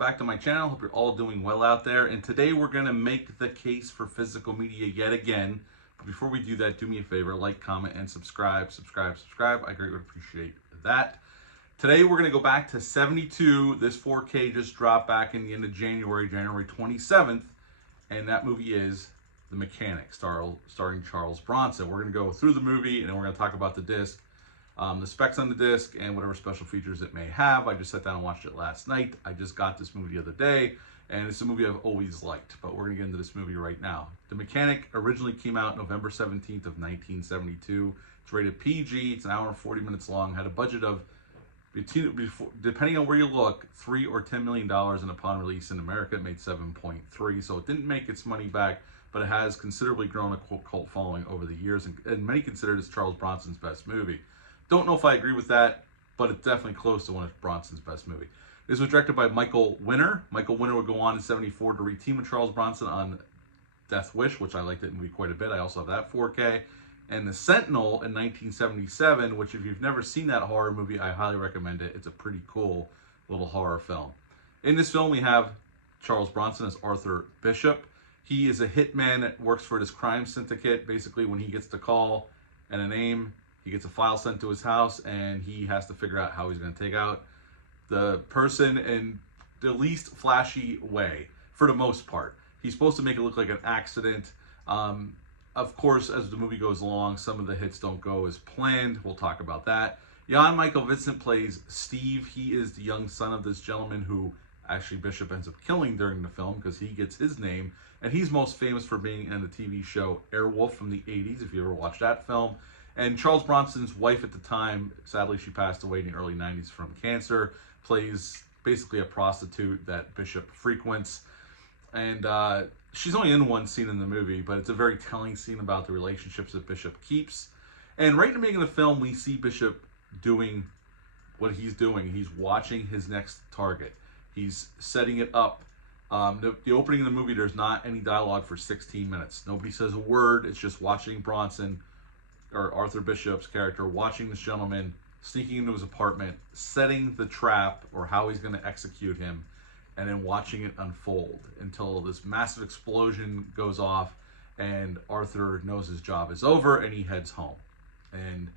back to my channel. Hope you're all doing well out there. And today we're going to make the case for physical media yet again. But before we do that, do me a favor, like, comment, and subscribe. I greatly would appreciate that. Today we're going to go back to 72. This 4K just dropped back in the end of January 27th. And that movie is The Mechanic, starring Charles Bronson. We're going to go through the movie and then we're going to talk about the disc. The specs on the disc and whatever special features it may have. I just sat down and watched it last night. I just got this movie the other day, and it's a movie I've always liked, but we're going to get into this movie right now. The Mechanic originally came out November 17th of 1972. It's rated PG. It's an hour and 40 minutes long. Had a budget of, depending on where you look, $3 or $10 million, and upon release in America, it made 7.3. So it didn't make its money back, but it has considerably grown a cult following over the years, and many consider it as Charles Bronson's best movie. Don't know if I agree with that, but it's definitely close to one of Bronson's best movies. This was directed by Michael Winner. Michael Winner would go on in 74 to re-team with Charles Bronson on Death Wish, which I liked that movie quite a bit. I also have that 4K. And The Sentinel in 1977, which if you've never seen that horror movie, I highly recommend it. It's a pretty cool little horror film. In this film, we have Charles Bronson as Arthur Bishop. He is a hitman that works for this crime syndicate. Basically, when he gets the call and a name, he gets a file sent to his house, and he has to figure out how he's going to take out the person in the least flashy way, for the most part. He's supposed to make it look like an accident. Of course, as the movie goes along, some of the hits don't go as planned. We'll talk about that. Jan Michael Vincent plays Steve. He is the young son of this gentleman who actually Bishop ends up killing during the film because he gets his name. And he's most famous for being in the TV show Airwolf from the 80s, if you ever watched that film. And Charles Bronson's wife at the time, sadly she passed away in the early 90s from cancer, plays basically a prostitute that Bishop frequents. And she's only in one scene in the movie, but it's a very telling scene about the relationships that Bishop keeps. And right in the beginning of the film, we see Bishop doing what he's doing. He's watching his next target. He's setting it up. The opening of the movie, there's not any dialogue for 16 minutes. Nobody says a word. It's just watching Bronson, or Arthur Bishop's character, watching this gentleman sneaking into his apartment, setting the trap or how he's going to execute him, and then watching it unfold until this massive explosion goes off and Arthur knows his job is over and he heads home. And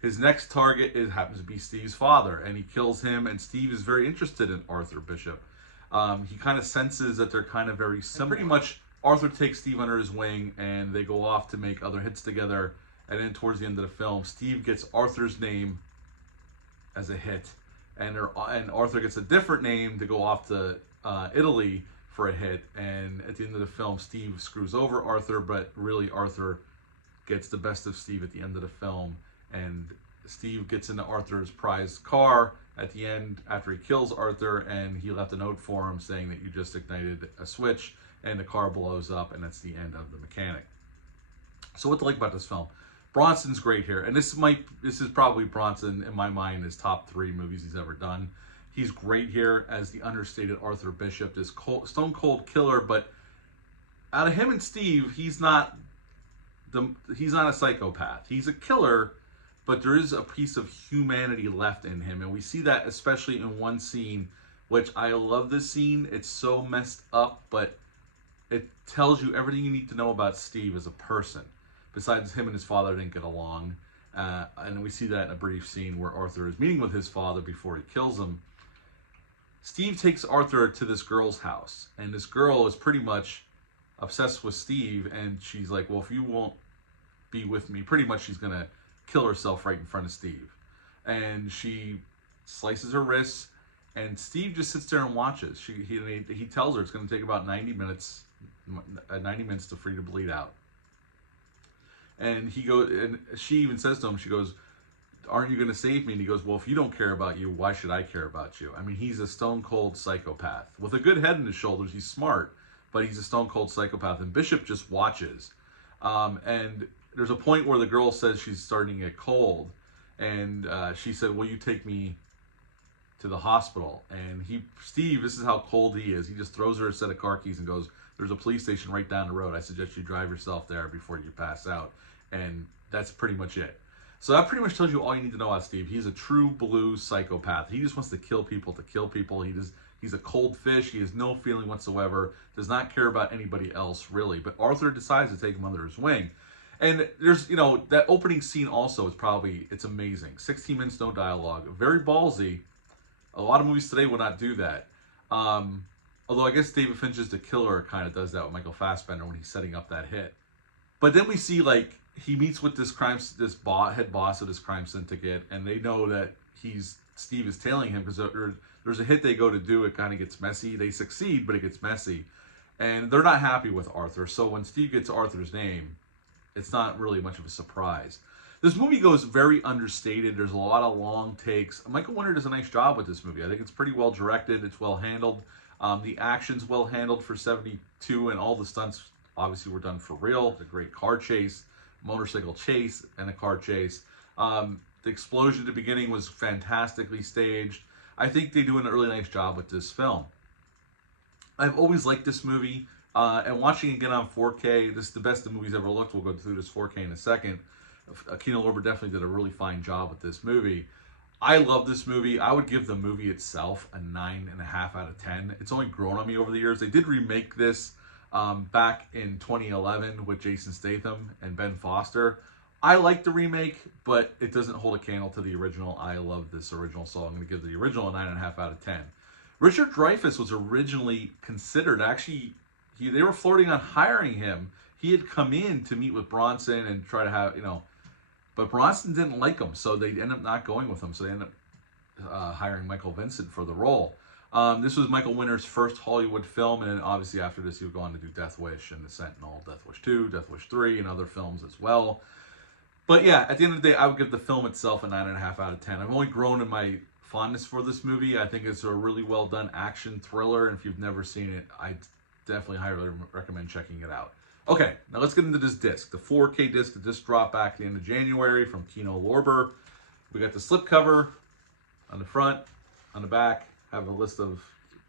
his next target happens to be Steve's father, and he kills him, and Steve is very interested in Arthur Bishop. He kind of senses that they're kind of very similar. Pretty much Arthur takes Steve under his wing and they go off to make other hits together. And then towards the end of the film, Steve gets Arthur's name as a hit, and Arthur gets a different name to go off to Italy for a hit. And at the end of the film, Steve screws over Arthur, but really Arthur gets the best of Steve at the end of the film. And Steve gets into Arthur's prized car at the end after he kills Arthur, and he left a note for him saying that you just ignited a switch, and the car blows up, and that's the end of The Mechanic. So what to like about this film? Bronson's great here, and this is probably Bronson, in my mind, his top 3 movies he's ever done. He's great here as the understated Arthur Bishop, this stone cold killer, but out of him and Steve, he's not a psychopath. He's a killer, but there is a piece of humanity left in him, and we see that especially in one scene, which I love this scene. It's so messed up, but it tells you everything you need to know about Steve as a person. Besides, him and his father didn't get along. And we see that in a brief scene where Arthur is meeting with his father before he kills him. Steve takes Arthur to this girl's house, and this girl is pretty much obsessed with Steve, and she's like, well, if you won't be with me, pretty much she's going to kill herself right in front of Steve. And she slices her wrists, and Steve just sits there and watches. He tells her it's going to take about 90 minutes to free to bleed out. And she even says to him, she goes, aren't you going to save me? And he goes, well, if you don't care about you, why should I care about you? I mean, he's a stone cold psychopath. With a good head on his shoulders, he's smart, but he's a stone cold psychopath. And Bishop just watches. And there's a point where the girl says she's starting to get cold. And she said, will you take me to the hospital? And Steve, this is how cold he is. He just throws her a set of car keys and goes, there's a police station right down the road. I suggest you drive yourself there before you pass out. And that's pretty much it. So that pretty much tells you all you need to know about Steve. He's a true blue psychopath. He just wants to kill people to kill people. He's a cold fish. He has no feeling whatsoever. Does not care about anybody else, really. But Arthur decides to take him under his wing. And there's, that opening scene also is it's amazing. 16 minutes, no dialogue. Very ballsy. A lot of movies today would not do that. Although I guess David Fincher's The Killer kind of does that with Michael Fassbender when he's setting up that hit. But then we see, he meets with this head boss of this crime syndicate, and they know that Steve is tailing him because there's a hit they go to do. It kind of gets messy. They succeed, but it gets messy. And they're not happy with Arthur. So when Steve gets Arthur's name, it's not really much of a surprise. This movie goes very understated. There's a lot of long takes. Michael Winner does a nice job with this movie. I think it's pretty well directed. It's well handled. The action's well handled for 72, and all the stunts obviously were done for real. It's a great car chase, motorcycle chase, and a car chase. The explosion at the beginning was fantastically staged. I think they do a really nice job with this film. I've always liked this movie, and watching it again on 4K, this is the best the movie's ever looked. We'll go through this 4K in a second. Kino Lorber definitely did a really fine job with this movie. I love this movie. I would give the movie itself a 9.5 out of 10. It's only grown on me over the years. They did remake this back in 2011 with Jason Statham and Ben Foster. I like the remake, but it doesn't hold a candle to the original. I love this original, so I'm going to give the original a 9.5 out of 10. Richard Dreyfuss was originally considered, actually, they were flirting on hiring him. He had come in to meet with Bronson and try to have, but Bronson didn't like him, so they ended up not going with him. So they ended up hiring Michael Vincent for the role. This was Michael Winner's first Hollywood film, and then obviously after this he would go on to do Death Wish and The Sentinel, Death Wish 2, Death Wish 3, and other films as well. But yeah, at the end of the day, I would give the film itself a 9.5 out of 10. I've only grown in my fondness for this movie. I think it's a really well done action thriller, and if you've never seen it, I definitely highly recommend checking it out. Okay, now let's get into this disc, the 4K disc. The disc dropped back at the end of January from Kino Lorber. We got the slipcover on the front, on the back, have a list of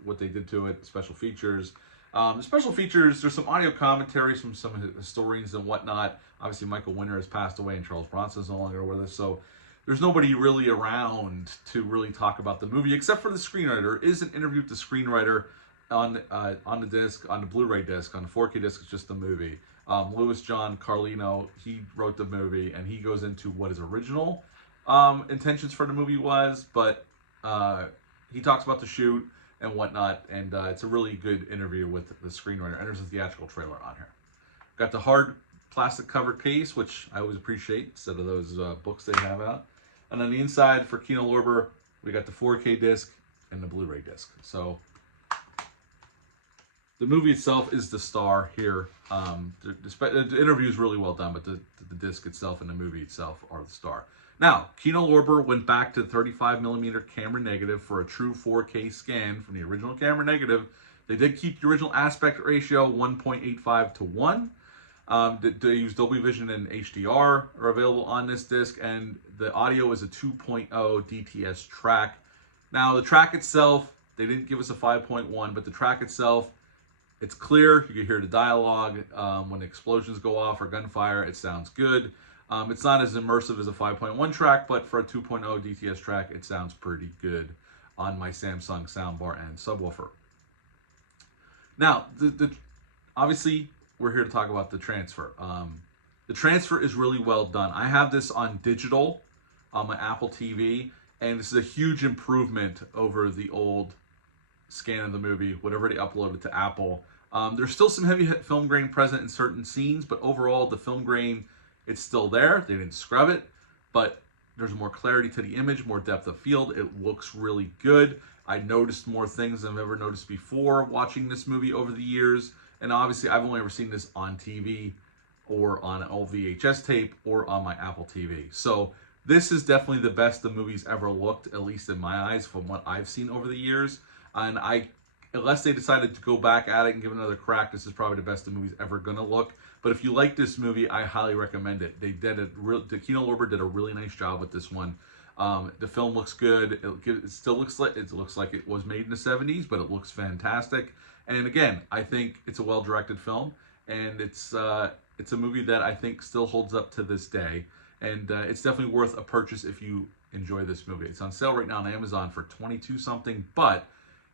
what they did to it, special features. The special features, there's some audio commentaries from some historians and whatnot. Obviously, Michael Winner has passed away and Charles Bronson is no longer with us, so there's nobody really around to really talk about the movie except for the screenwriter. There is an interview with the screenwriter on the disc, on the Blu-ray disc. On the 4K disc, it's just the movie. Louis John Carlino, he wrote the movie, and he goes into what his original intentions for the movie was, but he talks about the shoot and whatnot, and it's a really good interview with the screenwriter, and there's a theatrical trailer on here. Got the hard plastic cover case, which I always appreciate, instead of those books they have out. And on the inside for Kino Lorber, we got the 4K disc and the Blu-ray disc. So the movie itself is the star here. The interview is really well done, but the disc itself and the movie itself are the star. Now, Kino Lorber went back to the 35mm camera negative for a true 4K scan from the original camera negative. They did keep the original aspect ratio 1.85 to 1. They use Dolby Vision and HDR are available on this disc, and the audio is a 2.0 DTS track. Now, the track itself, they didn't give us a 5.1, but the track itself, it's clear. You can hear the dialogue. When the explosions go off or gunfire, it sounds good. It's not as immersive as a 5.1 track, but for a 2.0 DTS track, it sounds pretty good on my Samsung soundbar and subwoofer. Now, obviously, we're here to talk about the transfer. The transfer is really well done. I have this on digital on my Apple TV, and this is a huge improvement over the old scan of the movie, whatever they uploaded to Apple. There's still some heavy film grain present in certain scenes, but overall, the film grain, it's still there. They didn't scrub it, but there's more clarity to the image, more depth of field. It looks really good. I noticed more things than I've ever noticed before watching this movie over the years. And obviously, I've only ever seen this on TV or on an old VHS tape or on my Apple TV. So this is definitely the best the movie's ever looked, at least in my eyes, from what I've seen over the years. And unless they decided to go back at it and give it another crack, this is probably the best the movie's ever going to look. But if you like this movie, I highly recommend it. The Kino Lorber did a really nice job with this one. The film looks good. It still looks like it was made in the 70s, but it looks fantastic. And again, I think it's a well-directed film, and it's a movie that I think still holds up to this day. And it's definitely worth a purchase if you enjoy this movie. It's on sale right now on Amazon for $22 something, but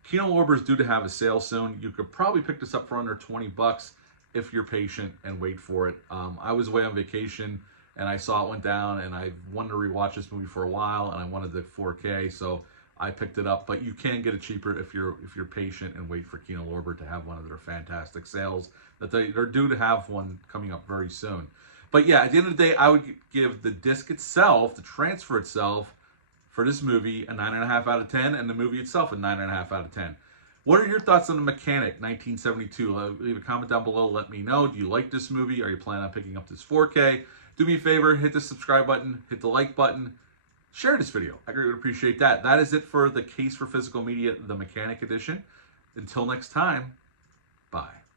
Kino Lorber's due to have a sale soon. You could probably pick this up for under 20 bucks if you're patient and wait for it. I was away on vacation and I saw it went down, and I wanted to rewatch this movie for a while, and I wanted the 4K, so I picked it up. But you can get it cheaper if you're patient and wait for Kino Lorber to have one of their fantastic sales. That they're due to have one coming up very soon. But yeah, at the end of the day, I would give the disc itself, the transfer itself, for this movie a 9.5 out of 10, and the movie itself a 9.5 out of 10. What are your thoughts on The Mechanic, 1972? Leave a comment down below. Let me know. Do you like this movie? Are you planning on picking up this 4K? Do me a favor, hit the subscribe button, hit the like button, share this video. I greatly would appreciate that. That is it for the Case for Physical Media, The Mechanic edition. Until next time, bye.